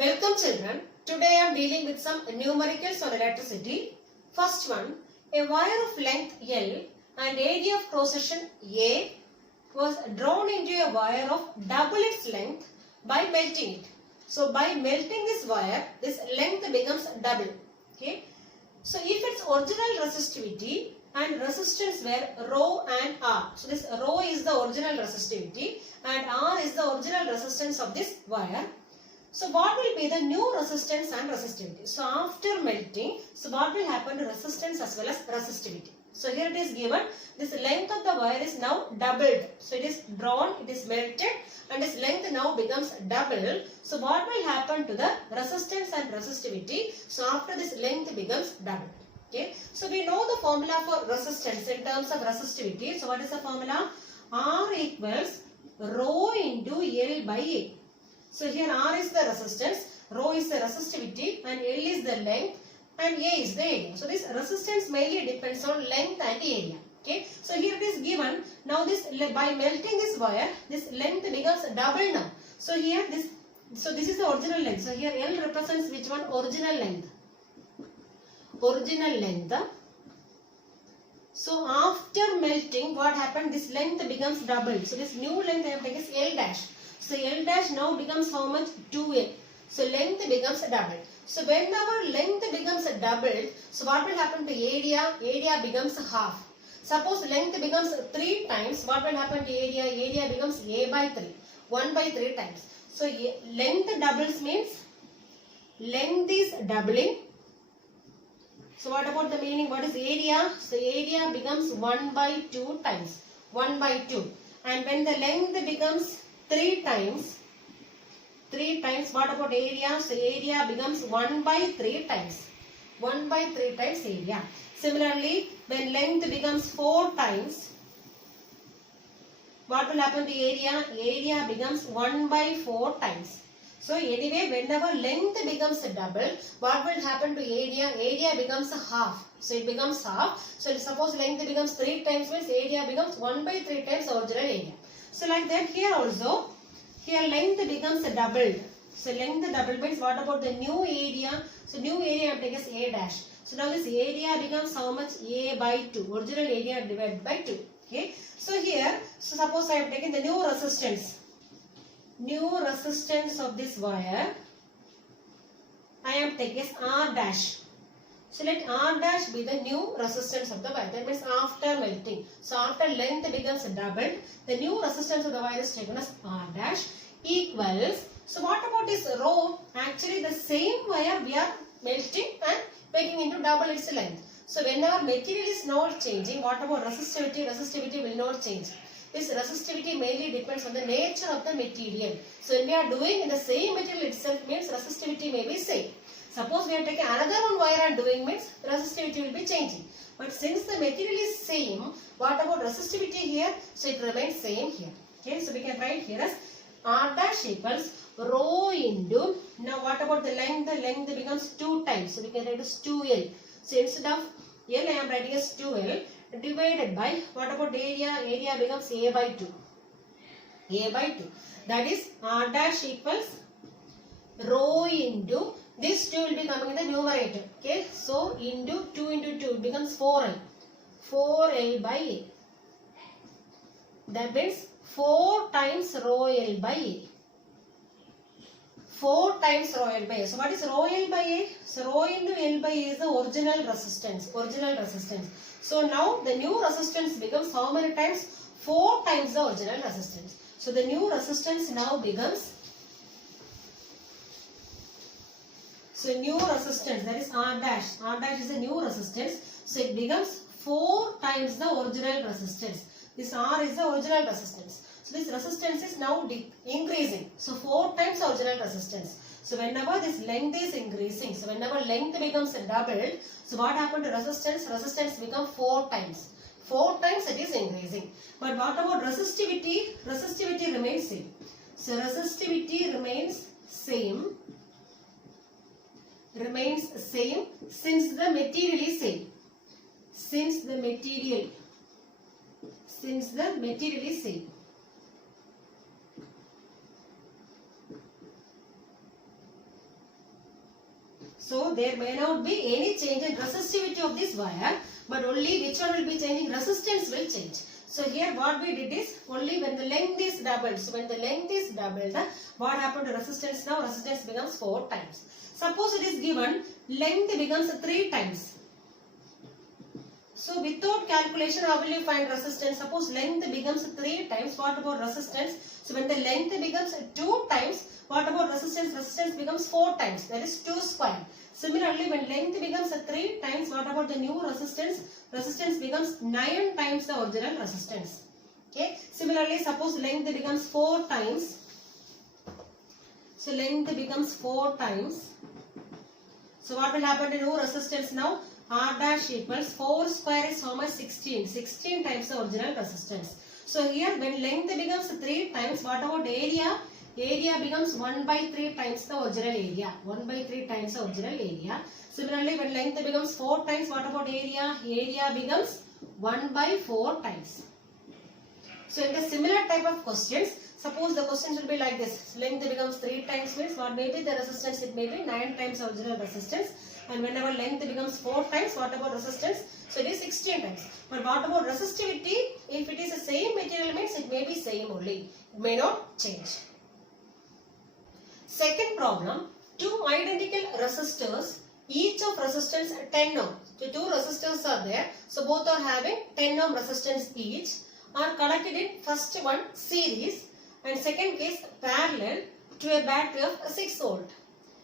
Welcome children. Today I am dealing with some numericals on electricity. First one, a wire of length L and area of cross section A was drawn into a wire of double its length by melting it. So by melting this wire, this length becomes double. Okay. So if its original resistivity and resistance were rho and R. So this rho is the original resistivity and R is the original resistance of this wire. So what will be the new resistance and resistivity? So after melting, so what will happen to resistance as well as resistivity? So here it is given, this length of the wire is now doubled. So it is drawn, it is melted and its length now becomes double. So what will happen to the resistance and resistivity? So after this length becomes double. Okay. So we know the formula for resistance in terms of resistivity. So what is the formula? R equals rho into L by A. So here R is the resistance, rho is the resistivity and L is the length and A is the area. So this resistance mainly depends on length and area. Okay. So here it is given. Now this by melting this wire, this length becomes double now. So here this is the original length. So here L represents which one? Original length. Original length. So after melting, what happened? This length becomes double. So this new length I have taken is L dash. So L dash now becomes how much? 2L. So length becomes doubled. So whenever length becomes doubled, so what will happen to area? Area becomes half. Suppose length becomes 3 times, what will happen to area? Area becomes A by 3. 1 by 3 times. So length doubles means length is doubling. So what about the meaning? What is area? So area becomes 1 by 2 times. 1 by 2. And when the length becomes 3 times, what about area? So area becomes 1 by 3 times. 1 by 3 times area. Similarly, when length becomes 4 times, what will happen to area? Area becomes 1 by 4 times. So anyway, whenever length becomes double, what will happen to area? Area becomes half. So it becomes half. So suppose length becomes 3 times means area becomes 1 by 3 times original area. So like that here also, here length becomes doubled. So length doubled means what about the new area? So new area I have taken is A dash. So now this area becomes how much? A by 2. Original area divided by 2. Okay. So here, so suppose I have taken the new resistance. New resistance of this wire I am taking as R dash. So let R dash be the new resistance of the wire. That means after melting. So after length becomes doubled, the new resistance of the wire is taken as R dash equals. So what about this rho? Actually the same wire we are melting and making into double its length. So whenever material is not changing, what about resistivity? Resistivity will not change. This resistivity mainly depends on the nature of the material. So when we are doing in the same material itself means resistivity may be same. Suppose we are taking another one wire and doing means resistivity will be changing. But since the material is same, what about resistivity here? So it remains same here. Okay, so we can write here as R dash equals rho into, now what about the length? The length becomes 2 times. So we can write as 2L. So instead of L I am writing as 2L divided by, what about area? Area becomes A by 2. A by 2. That is R dash equals rho into, this 2 will be coming in the numerator. Okay. So into 2 into 2 becomes 4L. 4L by A. That means 4 times rho L by A. 4 times rho L by A. So what is rho L by A? So rho into L by A is the original resistance. Original resistance. So now the new resistance becomes how many times? 4 times the original resistance. So the new resistance now becomes, so new resistance, that is R dash. R dash is the new resistance. So it becomes 4 times the original resistance. This R is the original resistance. So this resistance is now increasing. So 4 times the original resistance. So whenever this length is increasing, so whenever length becomes doubled, so what happened to resistance? Resistance becomes 4 times. 4 times it is increasing. But what about resistivity? Resistivity remains same. So resistivity remains same. Remains same since the material is same. Since the material is same. So there may not be any change in resistivity of this wire, but only which one will be changing? Resistance will change. So here what we did is only when the length is doubled. So when the length is doubled, what happened to resistance now? Resistance becomes 4 times. Suppose it is given length becomes 3 times. So without calculation, how will you find resistance? Suppose length becomes 3 times. What about resistance? So when the length becomes 2 times, what about resistance? Resistance becomes 4 times. That is 2 square. Similarly, when length becomes 3 times, what about the new resistance? Resistance becomes 9 times the original resistance. Okay. Similarly, suppose length becomes 4 times. So length becomes 4 times. So what will happen to new resistance now? R dash equals 4 square is how much? 16. 16 times the original resistance. So here when length becomes 3 times, what about area? Area becomes 1 by 3 times the original area. 1 by 3 times the original area. Similarly, when length becomes 4 times, what about area? Area becomes 1 by 4 times. So in the similar type of questions, suppose the questions will be like this. Length becomes 3 times means what may be the resistance? It may be 9 times original resistance. And whenever length becomes 4 times, what about resistance? So it is 16 times. But what about resistivity? If it is the same material means it may be same only. It may not change. Second problem, two identical resistors, each of resistance 10 ohm. So two resistors are there. So both are having 10 ohm resistance each, are connected in first one series and second case parallel to a battery of 6 volt.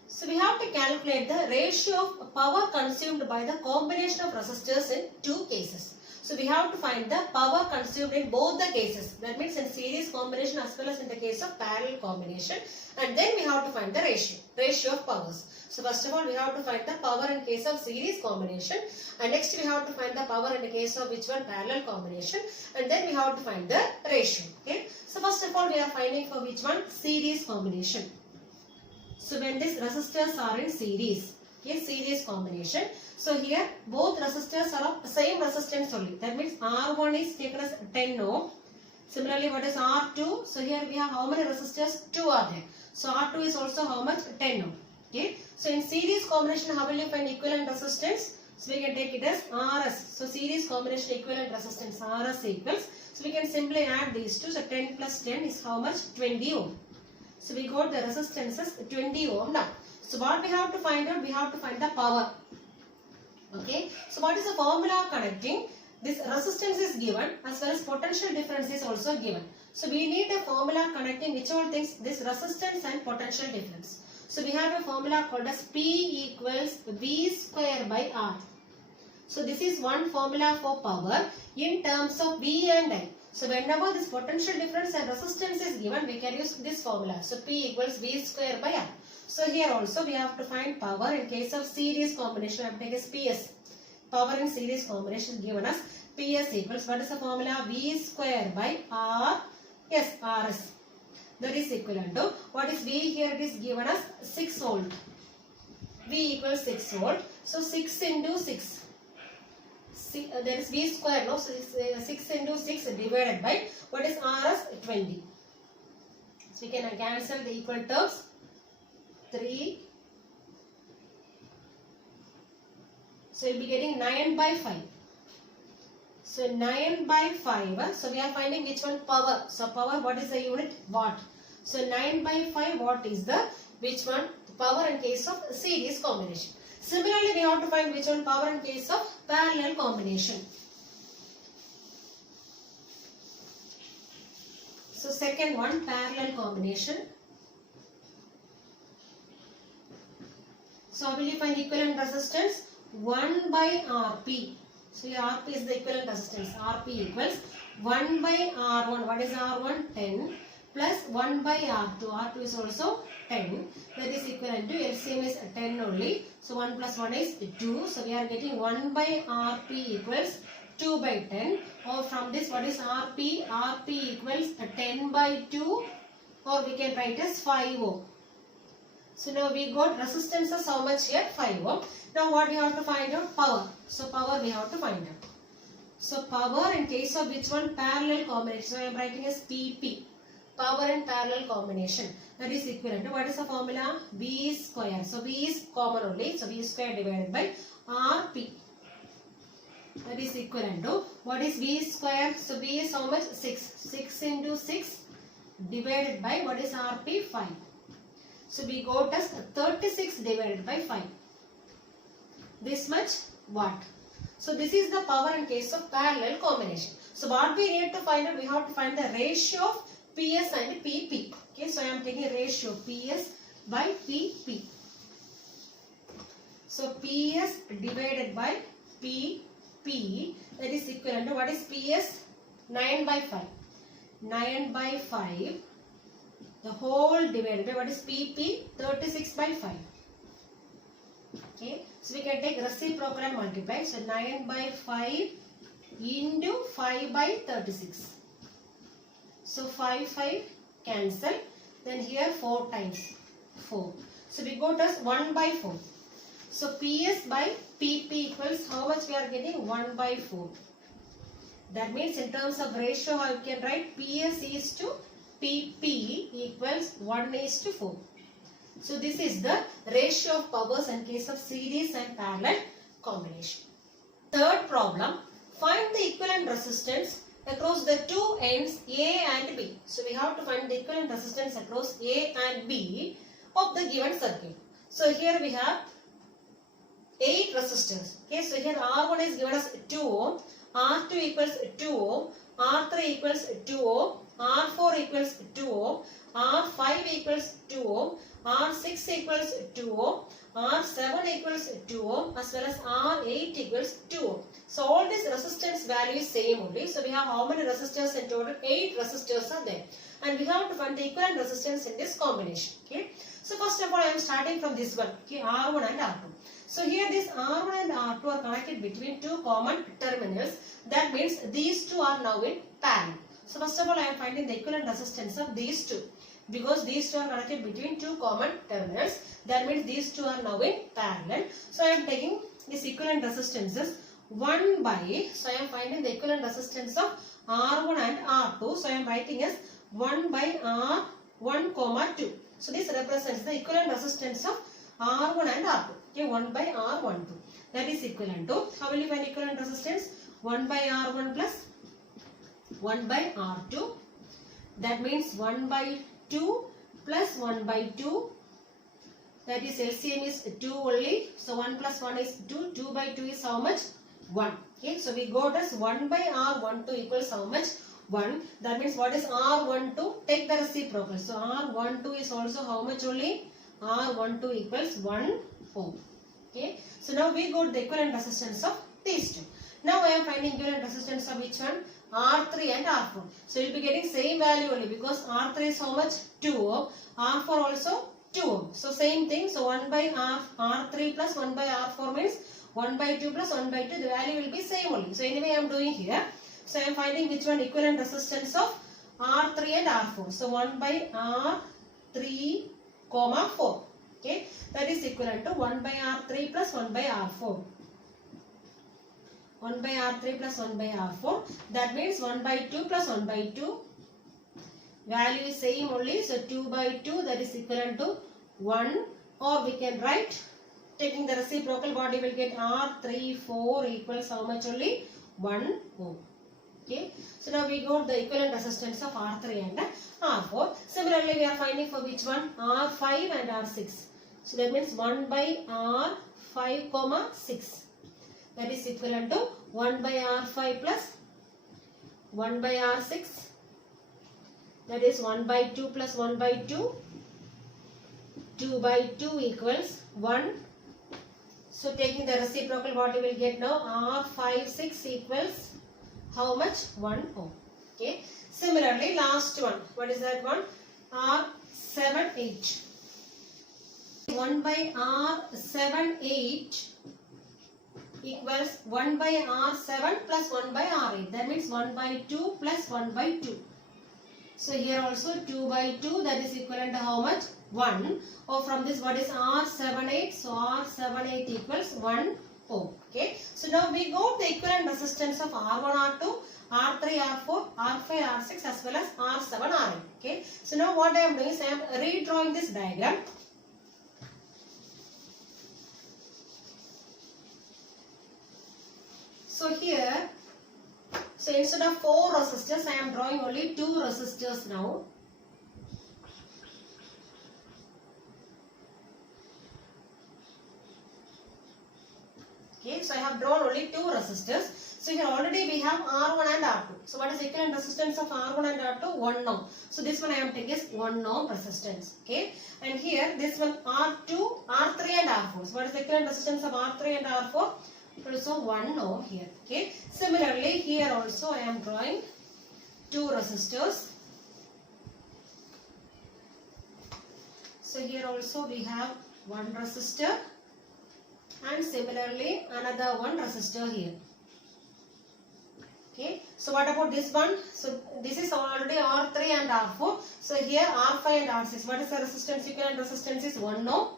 So we have to calculate the ratio of power consumed by the combination of resistors in two cases. So we have to find the power consumed in both the cases. That means in series combination as well as in the case of parallel combination. And then we have to find the ratio of powers. So first of all we have to find the power in case of series combination. And next we have to find the power in the case of which one? Parallel combination. And then we have to find the ratio. Okay. So first of all we are finding for which one? Series combination. So when these resistors are in series, okay, series combination. So here both resistors are of same resistance only. That means R1 is taken as 10 ohm. Similarly, what is R2? So here we have how many resistors? 2 are there. So R2 is also how much? 10 ohm. Okay. So in series combination, how will you find equivalent resistance? So we can take it as RS. So series combination equivalent resistance RS equals. So we can simply add these two. So 10 plus 10 is how much? 20 ohm. So we got the resistance as 20 ohm now. So what we have to find out? We have to find the power. Okay. So what is the formula connecting? This resistance is given as well as potential difference is also given. So we need a formula connecting which all things? This resistance and potential difference. So we have a formula called as P equals V square by R. So this is one formula for power in terms of V and I. So whenever this potential difference and resistance is given, we can use this formula. So P equals V square by R. So here also we have to find power in case of series combination. I have to take as PS. Power in series combination given as PS equals, what is the formula? V square by R. Yes, RS. That is equivalent to, what is V here? It is given as 6 volt. V equals 6 volt. So 6 into 6. There is V square, no? So 6 into 6 divided by, what is RS? 20. So we can cancel the equal terms. 3. So you'll be getting 9 by 5. So 9 by 5. So we are finding which one? Power. So power, what is the unit? Watt. So 9 by 5 watt is the which one? Power in case of series combination. Similarly, we have to find which one? Power in case of parallel combination. So second one, parallel combination. So how will you find equivalent resistance? 1 by Rp. So your Rp is the equivalent resistance. Rp equals 1 by R1. What is R1? 10 plus 1 by R2. R2 is also 10. That is equivalent to LCM is 10 only. So 1 plus 1 is 2. So we are getting 1 by Rp equals 2 by 10. Or from this, what is Rp? Rp equals 10 by 2. Or we can write as 5 ohm. So now we got resistance as how much here? 5 ohm. Now what we have to find out? Power. So power we have to find out. So power in case of which one? Parallel combination. So I am writing as PP. power and parallel combination. That is equivalent to, what is the formula? V square. So V is common only. So V square divided by Rp. That is equivalent to, what is V square? So V is how much? 6. 6 into 6 divided by, what is Rp? 5. So we got as 36 divided by 5. This much watt. So this is the power in case of parallel combination. So what we need to find out, we have to find the ratio of PS and PP. Okay, so I am taking ratio PS by PP. So PS divided by PP, that is equivalent to, what is PS? 9 by 5. 9 by 5. The whole divided by, what is PP? 36 by 5. Okay, so we can take reciprocal and multiply. So 9 by 5 into 5 by 36. So 5 cancel. Then here 4 times 4. So we got as 1 by 4. So PS by PP equals how much we are getting? 1 by 4. That means in terms of ratio, how you can write PS is to PP equals 1 is to 4. So this is the ratio of powers in case of series and parallel combination. Third problem, find the equivalent resistance across the two ends A and B. So we have to find the equivalent resistance across A and B of the given circuit. So here we have 8 resistors. Okay, so here R1 is given as 2 ohm, R2 equals 2 ohm, R3 equals 2 ohm, R4 equals 2 ohm, R5 equals 2 ohm, R6 equals 2 ohm, R7 equals 2 ohm, as well as R8 equals 2 ohm. So all these resistance value is same only. So we have how many resistors in total? 8 resistors are there. And we have to find the equivalent resistance in this combination. Okay. So first of all, I am starting from this one. Okay, R1 and R2. So here this R1 and R2 are connected between two common terminals. That means these two are now in parallel. So first of all, I am finding the equivalent resistance of these two. Because these two are connected between two common terminals. That means these two are now in parallel. So I am taking this equivalent resistances 1 by, so I am finding the equivalent resistance of R1 and R2. So I am writing as 1 by R1 comma 2. So this represents the equivalent resistance of R1 and R2. Okay, 1 by R12. That is equivalent to, how will you find equivalent resistance? 1 by R1 plus 1 by R2. That means 1 by 2 plus 1 by 2. That is LCM is 2 only. So 1 plus 1 is 2. 2 by 2 is how much? 1. Okay, so we got as 1 by R12 equals how much? 1. That means what is R12? Take the reciprocal. So R12 is also how much only? R12 equals 1 ohm. Okay. So now we got the equivalent resistance of these two. Now I am finding equivalent resistance of which one? R3 and R4. So you will be getting same value only because R3 is how much? 2 ohm. R4 also 2 ohm. So same thing. So 1 by R3 plus 1 by R4 means 1 by 2 plus 1 by 2. The value will be same only. So anyway I am doing here. So I am finding which one equivalent resistance of R3 and R4. So 1 by R3 comma 4. Okay. That is equivalent to 1 by R3 plus 1 by R4. 1 by R3 plus 1 by R4. That means 1 by 2 plus 1 by 2. Value is same only. So 2 by 2, that is equivalent to 1. Or we can write, taking the reciprocal, what you will get? R3, 4 equals how much only? 1 ohm. Okay. So now we got the equivalent resistance of R3 and R4. Similarly, we are finding for which one? R5 and R6. So that means 1 by R5 comma 6. That is equivalent to 1 by R5 plus 1 by R6. That is 1 by 2 plus 1 by 2. 2 by 2 equals 1. So taking the reciprocal, what you will get now? R5, 6 equals how much? 1 ohm. Okay. Similarly, last one. What is that one? R7, 8. 1 by R7, 8 equals 1 by R7 plus 1 by R8. That means 1 by 2 plus 1 by 2. So here also 2 by 2, that is equivalent to how much? 1. Or from this, what is R78? So R78 equals 1 ohm. Okay. So now we got the equivalent resistance of R1, R2, R3, R4, R5, R6 as well as R7, R8. Okay. So now what I am doing is I am redrawing this diagram. So here, so instead of 4 resistors, I am drawing only 2 resistors now. Okay, so I have drawn only 2 resistors. So here already we have R1 and R2. So what is equivalent resistance of R1 and R2? 1 ohm. So this one I am taking is 1 ohm resistance. Okay, and here this one R2, R3 and R4. So what is the equivalent resistance of R3 and R4? Also 1 ohm here. Okay, similarly here also I am drawing 2 resistors. So here also we have 1 resistor. And similarly another 1 resistor here. Okay, so what about this one? So this is already R3 and R4. So here R5 and R6. What is the resistance? Equivalent resistance is 1 ohm.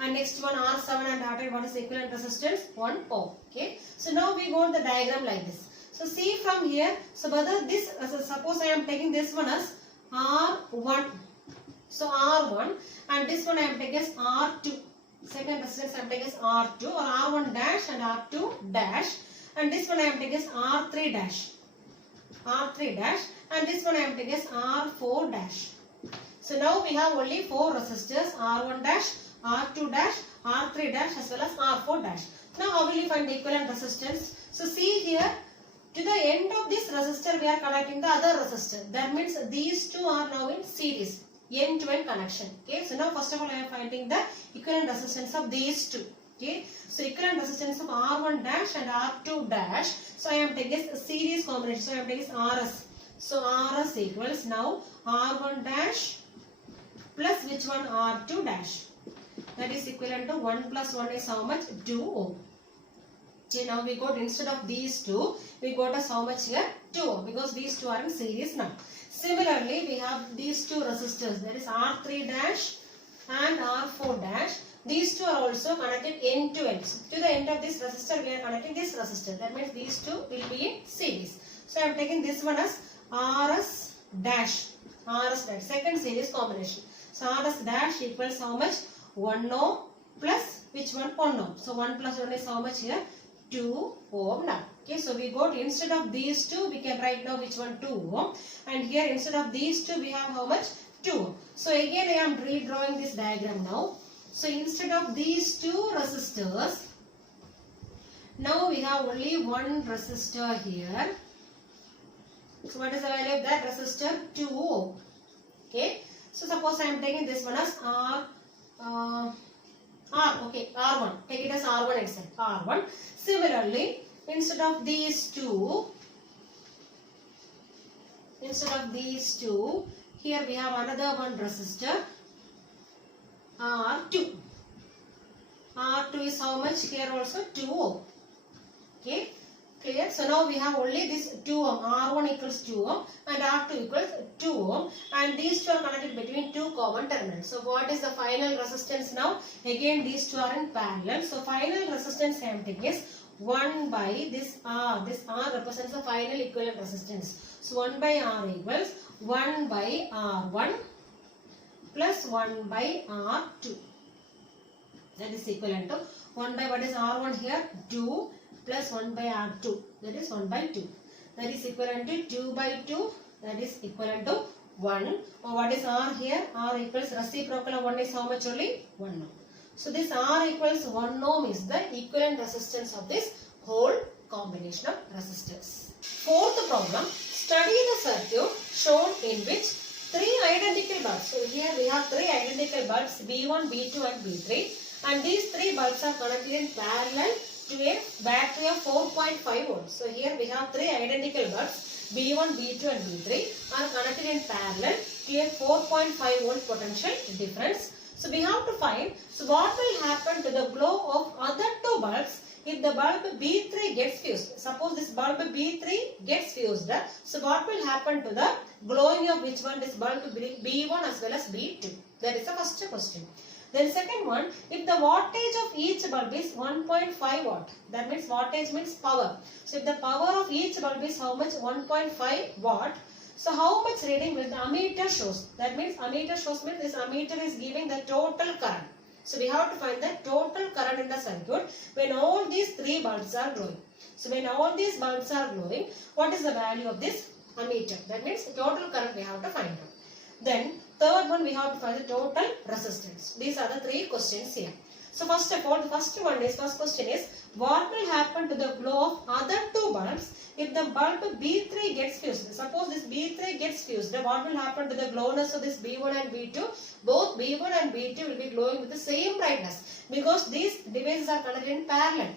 And next one R7 and R8. What is the equivalent resistance? 1 ohm. Okay, so now we got the diagram like this. So see from here. So whether this, suppose I am taking this one as R1. So R1, and this one I am taking as R2. Second resistance I am taking as R2 or R1 dash and R2 dash, and this one I am taking as R3 dash, and this one I am taking as R4 dash. So now we have only 4 resistors, R1 dash, R2 dash, R3 dash as well as R4 dash. Now how will you find the equivalent resistance? So see here, to the end of this resistor we are connecting the other resistor. That means these two are now in series. End-to-end connection. Okay, so now first of all I am finding the equivalent resistance of these two. Okay, so equivalent resistance of R1 dash and R2 dash. So I am taking a series combination. So I am taking RS. So RS equals now R1 dash plus which one? R2 dash. That is equivalent to 1 plus 1 is how much? 2 ohm. Okay, now we got, instead of these two, we got as how much here? 2 ohm, because these two are in series now. Similarly, we have these two resistors, that is R3 dash and R4 dash. These two are also connected end to end. So, to the end of this resistor, we are connecting this resistor. That means these two will be in series. So, I am taking this one as RS dash. Second series combination. So, RS dash equals how much? 1 ohm plus which one? 1 ohm. So, 1 plus 1 is how much here? 2 ohm now. Okay, so we got, instead of these two, we can write now which one? 2 ohm. And here instead of these two, we have how much? 2 ohm. So again I am redrawing this diagram now. So instead of these two resistors, now we have only one resistor here. So what is the value of that resistor? 2 ohm. Okay. So suppose I am taking this one as R1. Take it as R1 itself. R1. Similarly, instead of these two, here we have another one resistor, R2. R2 is how much? Here also 2 ohm. Okay, clear? So now we have only this 2 ohm. R1 equals 2 ohm and R2 equals 2 ohm, and these two are connected between two common terminals. So what is the final resistance now? Again these two are in parallel. So final resistance I am taking is 1 by this R. This R represents the final equivalent resistance. So 1 by R equals 1 by R1 plus 1 by R2. That is equivalent to 1 by, what is R1 here? 2 plus 1 by R2. That is 1 by 2. That is equivalent to 2 by 2. That is equivalent to 1. Or what is R here? R equals reciprocal of 1 is how much only? 1 ohm. So this R equals 1 ohm is the equivalent resistance of this whole combination of resistors. Fourth problem, study the circuit shown in which 3 identical bulbs. So here we have 3 identical bulbs, B1, B2 and B3, and these 3 bulbs are connected in parallel to a battery of 4.5 volts. So here we have 3 identical bulbs, B1, B2 and B3 are connected in parallel to a 4.5 volt potential difference. So we have to find, so what will happen to the glow of other 2 bulbs if the bulb B3 gets fused. Suppose this bulb B3 gets fused. So what will happen to the glowing of which one? This bulb B1 as well as B2. That is the first question. Then second one, if the wattage of each bulb is 1.5 watt, that means wattage means power. So if the power of each bulb is how much? 1.5 watt. So how much reading will the ammeter shows? That means ammeter shows means this ammeter is giving the total current. So we have to find the total current in the circuit when all these three bulbs are glowing. So when all these bulbs are glowing, what is the value of this ammeter? That means total current we have to find out. Then third one we have to find the total resistance. These are the three questions here. So first of all, first question is what will happen to the glow of other two bulbs if the bulb B3 gets fused? Suppose this B3 gets fused, what will happen to the glowness of this B1 and B2? Both B1 and B2 will be glowing with the same brightness because these devices are connected in parallel.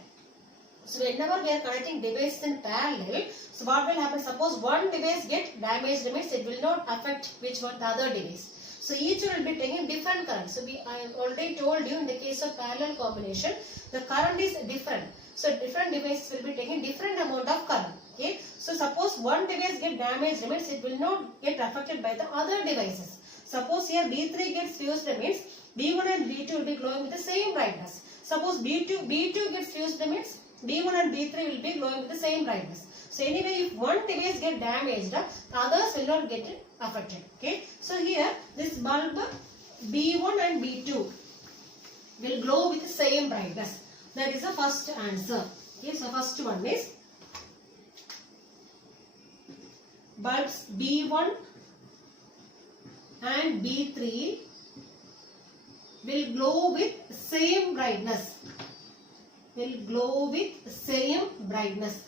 So whenever we are connecting devices in parallel, so what will happen? Suppose one device get damaged means it will not affect which one, the other device. So each will be taking different current. So I already told you in the case of parallel combination, the current is different. So different devices will be taking different amount of current. Okay. So suppose one device get damaged means it will not get affected by the other devices. Suppose here B3 gets fused means B1 and B2 will be glowing with the same brightness. Suppose B2 gets fused means B1 and B3 will be glowing with the same brightness. So anyway, if one device get damaged, others will not get affected. Okay. So here this bulb B1 and B2 will glow with the same brightness. That is the first answer. Okay. So first one is bulbs B1 and B3 will glow with same brightness. Will glow with same brightness.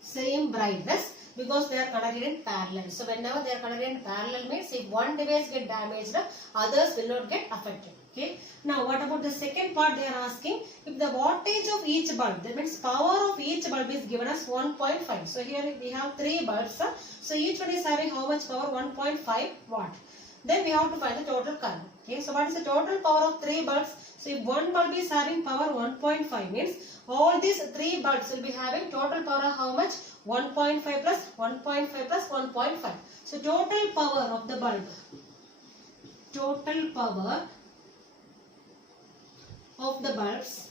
Same brightness because they are connected in parallel. So whenever they are connected in parallel means if one device get damaged, others will not get affected. Okay. Now what about the second part? They are asking if the wattage of each bulb, that means power of each bulb is given as 1.5. So here we have three bulbs. So each one is having how much power? 1.5 watt. Then we have to find the total current. Okay. So what is the total power of three bulbs? So if one bulb is having power 1.5 means all these three bulbs will be having total power of how much? 1.5 plus 1.5 plus 1.5. So total power of the bulb. Total power of the bulbs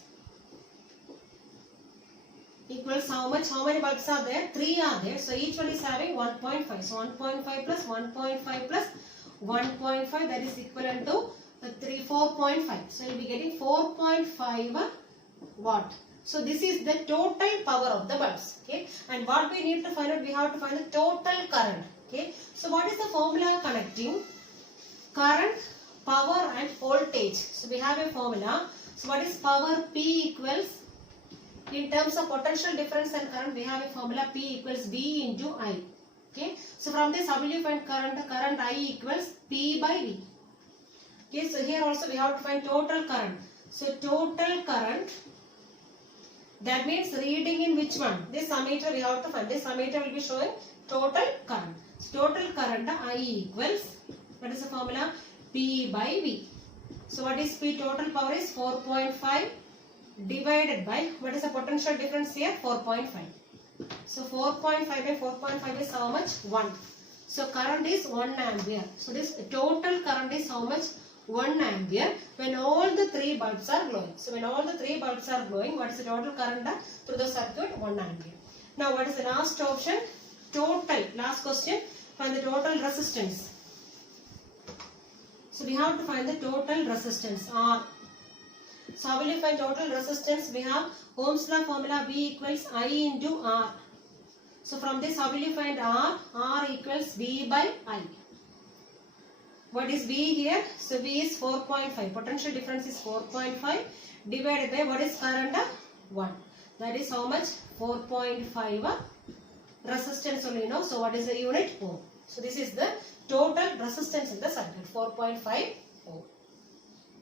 equals how much? How many bulbs are there? 3 are there. So each one is having 1.5. So 1.5 plus 1.5 plus 1.5, that is equivalent to 4.5. So you will be getting 4.5 watt. So this is the total power of the bulbs. Okay. And what we need to find out? We have to find the total current. Okay. So what is the formula connecting current, power and voltage? So we have a formula. So what is power? P equals, in terms of potential difference and current, we have a formula P equals V into I. Okay. So from this how will you find current? The current I equals P by V. Okay. So here also we have to find total current. So total current, that means reading in which one? This ammeter we have to find. This ammeter will be showing total current. So total current I equals, what is the formula? P by V. So what is P? Total power is 4.5 divided by, what is the potential difference here? 4.5. So 4.5 by 4.5 is how much? 1. So current is 1 ampere. So this total current is how much? 1 ampere when all the three bulbs are glowing. So when all the three bulbs are glowing, what is the total current through the circuit? 1 ampere. Now what is the last option? Total. Last question. Find the total resistance. So we have to find the total resistance R. So how will you find total resistance? We have Ohm's law formula V equals I into R. So from this how will you find R? R equals V by I. What is V here? So V is 4.5. Potential difference is 4.5 divided by what is current? 1. That is how much? 4.5 resistance only, no? So what is the unit? Ohm. So this is the total resistance in the circuit, 4.5 ohm.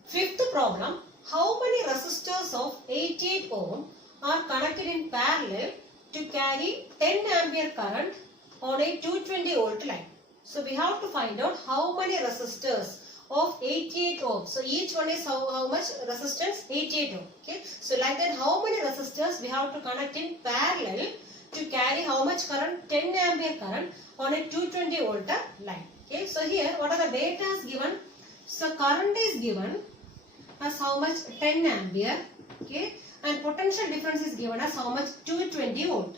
Fifth problem. How many resistors of 88 ohm are connected in parallel to carry 10 ampere current on a 220 volt line? So we have to find out how many resistors of 88 ohm. So each one is how much resistance? 88 ohm. Okay. So like that, how many resistors we have to connect in parallel to carry how much current? 10 ampere current on a 220 volt line. Okay, so here what are the data is given? So current is given as how much? 10 ampere. Okay, and potential difference is given as how much? 220 volt.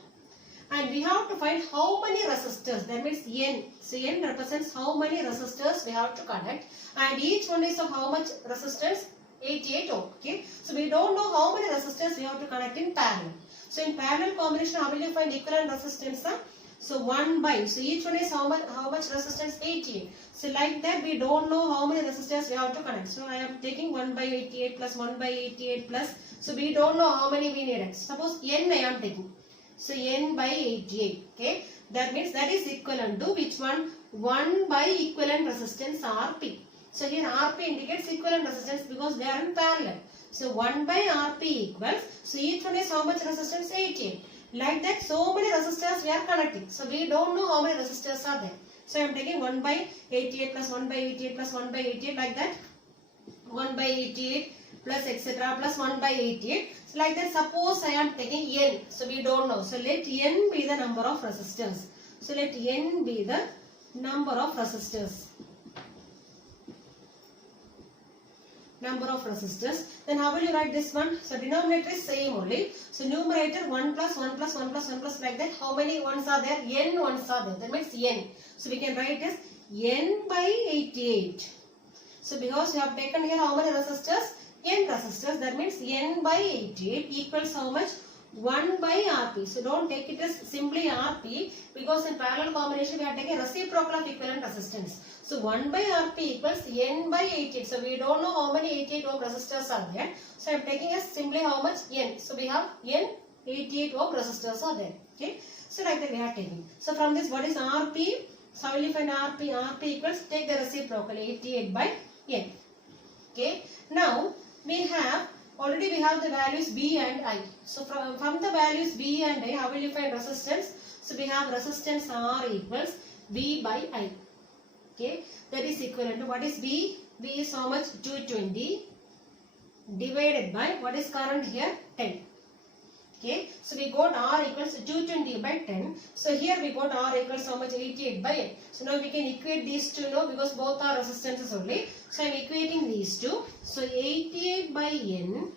And we have to find how many resistors. That means N. So N represents how many resistors we have to connect. And each one is of how much resistance? 88 ohm. Okay. So we don't know how many resistors we have to connect in parallel. So in parallel combination, how will you find equivalent resistance? So 1 by. So each one is how much resistance? 88. So like that we don't know how many resistors we have to connect. So I am taking 1 by 88 plus 1 by 88 plus. So we don't know how many we need. Suppose N I am taking. So N by 88. Okay. That means that is equivalent to which one? 1 by equivalent resistance Rp. So here Rp indicates equivalent resistance because they are in parallel. So 1 by Rp equals. So each one is how much resistance? 88. Like that so many resistors we are connecting. So we don't know how many resistors are there. So I am taking 1 by 88 plus 1 by 88 plus 1 by 88 like that. 1 by 88 plus etc. plus 1 by 88. So like that suppose I am taking N. So we don't know. So let N be the number of resistors. So let N be the number of resistors. Number of resistors. Then how will you write this one? So denominator is same only. So numerator 1 plus 1 plus 1 plus 1 plus like that. How many ones are there? N ones are there. That means N. So we can write this N by 88. So because we have taken here how many resistors? N resistors. That means N by 88 equals how much? 1 by Rp. So don't take it as simply Rp because in parallel combination we are taking reciprocal of equivalent resistance. So 1 by Rp equals N by 88. So we don't know how many 88 ohm resistors are there. So I am taking as simply how much? N. So we have N 88 ohm resistors are there. Okay. So like that we are taking. So from this what is Rp? So how will you find Rp? Rp equals take the reciprocal 88 by N. Okay. Now we have already we have the values B and I. So from the values B and I, how will you find resistance? So we have resistance R equals V by I. Okay, that is equivalent to what is V? V is how much? 220 divided by what is current here? 10. Okay, so we got R equals 220 by 10. So here we got R equals how much? 88 by N. So now we can equate these two now because both are resistances only. So I am equating these two. So 88 by N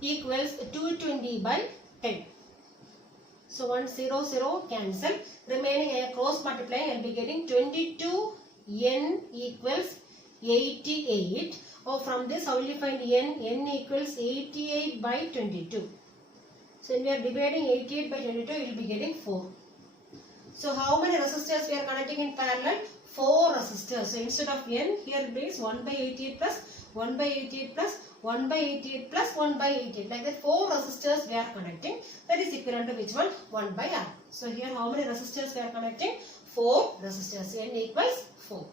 equals 220 by 10. So 1 0 0 cancel. Remaining I cross multiplying I will be getting 22 N equals 88. Or from this how will you find N? N equals 88 by 22. So when we are dividing 88 by 22 we will be getting 4. So how many resistors we are connecting in parallel? 4 resistors. So instead of N here it is 1 by 88 plus 1 by 88 plus 1 by 88 plus 1 by 88. Like that 4 resistors we are connecting. That is equivalent to which one? 1 by R. So here how many resistors we are connecting? 4 resistors. N equals 4.